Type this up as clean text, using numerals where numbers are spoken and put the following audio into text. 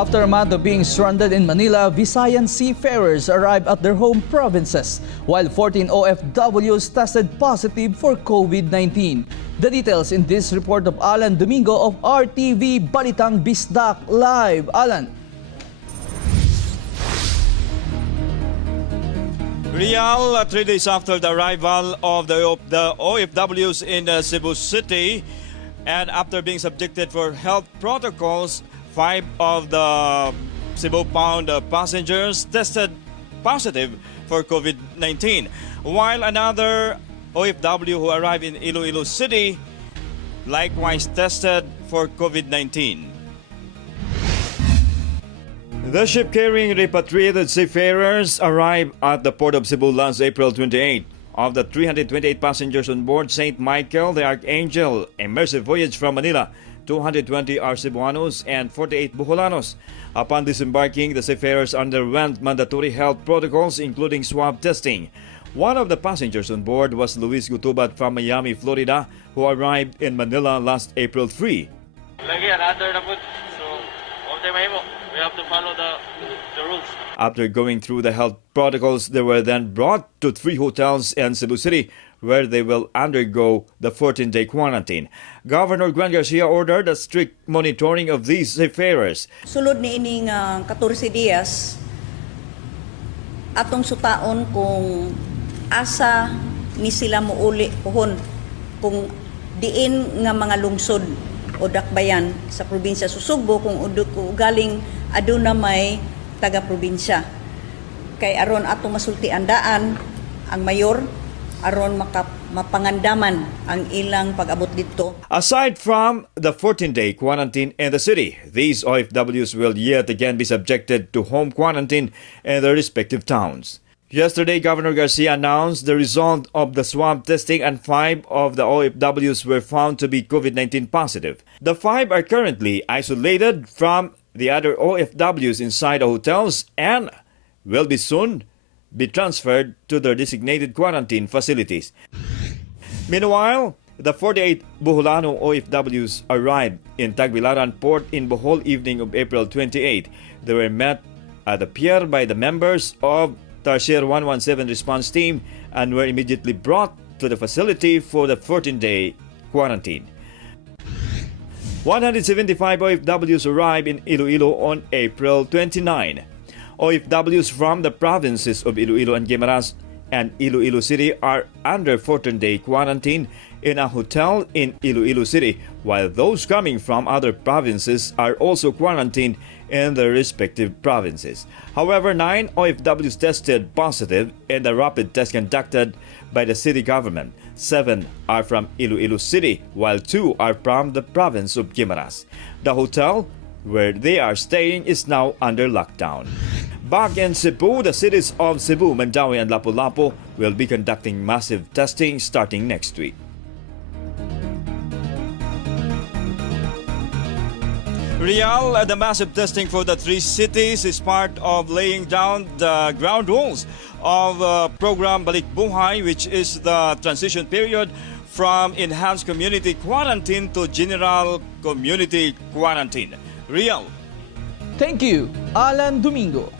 After a month of being stranded in Manila, Visayan seafarers arrived at their home provinces, while 14 OFWs tested positive for COVID-19. The details in this report of Alan Domingo of RTV Balitang Bisdak Live. Alan. Real, 3 days after the arrival of the OFWs in Cebu City, and after being subjected for health protocols, 5 of the Cebu-bound passengers tested positive for COVID-19, while another OFW who arrived in Iloilo City likewise tested for COVID-19. The ship carrying repatriated seafarers arrived at the port of Cebu last April 28. Of the 328 passengers on board St. Michael, the Archangel, immersive voyage from Manila, 220 are Cebuanos and 48 Boholanos. Upon disembarking, the seafarers underwent mandatory health protocols including swab testing. One of the passengers on board was Luis GUTOBAT from Miami, Florida, who arrived in Manila last April 3. We have to follow the rules. After going through the health protocols, they were then brought to 3 hotels in Cebu City where they will undergo the 14-day quarantine. Governor Gwen Garcia ordered a strict monitoring of these seafarers. Sulod ni ining 14 dias, atong sutaon kung asa ni sila muuli pohon kung diin nga mga lungsod o dakbayan sa probinsya Susugbo kung galing aduna may taga-probinsya. Kay aron ato masultian daan ang mayor aron mapangandaman ang ilang pag-abot dito. Aside from the 14-day quarantine in the city, these OFWs will yet again be subjected to home quarantine in their respective towns. Yesterday, Governor Garcia announced the result of the swab testing and 5 of the OFWs were found to be COVID-19 positive. The 5 are currently isolated from the other OFWs inside the hotels and will be soon be transferred to their designated quarantine facilities. Meanwhile, the 48 Boholano OFWs arrived in Tagbilaran Port in Bohol evening of April 28. They were met at the pier by the members of Tarsier 117 response team and were immediately brought to the facility for the 14-day quarantine. 175 OFWs arrived in Iloilo on April 29. OFWs from the provinces of Iloilo and Guimaras and Iloilo City are under 14-day quarantine in a hotel in Iloilo City, while those coming from other provinces are also quarantined in their respective provinces. However, 9 OFWs tested positive in the rapid test conducted by the city government. 7 are from Iloilo City, while 2 are from the province of Guimaras. The hotel where they are staying is now under lockdown. Back in Cebu, the cities of Cebu, Mandaue, and Lapu-Lapu will be conducting massive testing starting next week. Real, the massive testing for the 3 cities is part of laying down the ground rules of program Balik Buhay, which is the transition period from enhanced community quarantine to general community quarantine. Real. Thank you, Alan Domingo.